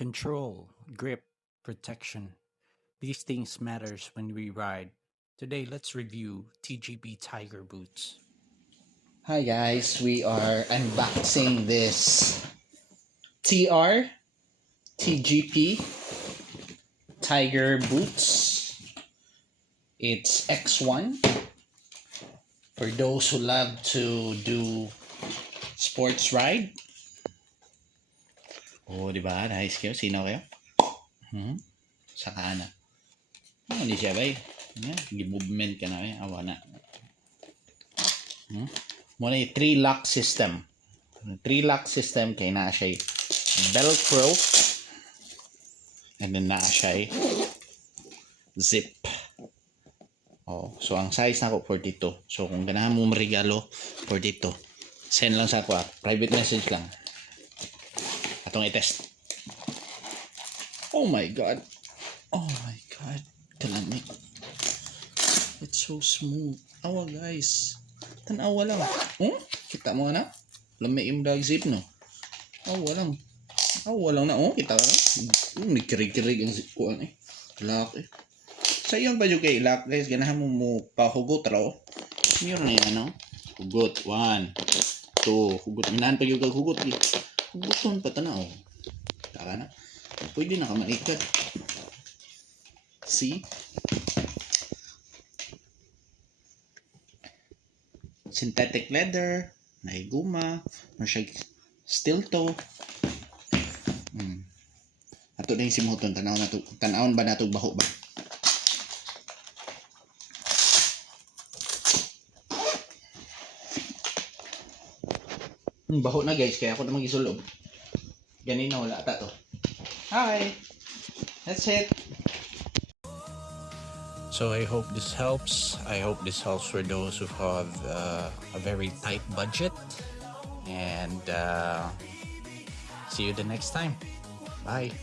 Control, grip, protection. These things matters when we ride. Today let's review TGP Tiger boots. Hi guys, we are unboxing this TR TGP Tiger boots. It's X1 for those who love to do sports ride. Oh, di ba? Nice kayo. Sino kayo? Saka na. Hindi siya ba eh. Movement ka na eh. Awa na. Muna yung 3-lock system. 3-lock system kay na siya Velcro. And then na siya zip. Oh, so ang size nako 42. So kung ganahan mo regalo 42, send lang sa ako private message lang. Atong i-test. Oh my god. Oh my god. Kalami. It's so smooth. Awa guys. Tanawa lang. Kita mo na? Lami yung dog zip no. Awa lang. Awa lang na. Kita ka. Nagkirig-kirig ang zip ko eh. Laki. Sa iyon pa yung kay lock guys. Ganahan mo pahugot raw. Meron na yan no. Hugot. 1, 2. Hugot. Minahan pa yung hugot. Hugoton pa tanaw. Taka na. Pwede na ka maikat. See? Synthetic leather, naiguma, siya steel toe. Ato na yung simuton, tanawon ba nato baho ba? Baho na guys, kaya ako na mag-isulob. Ganina wala ata to. Hi! That's it! So I hope this helps. I hope this helps for those who have a very tight budget. And see you the next time. Bye.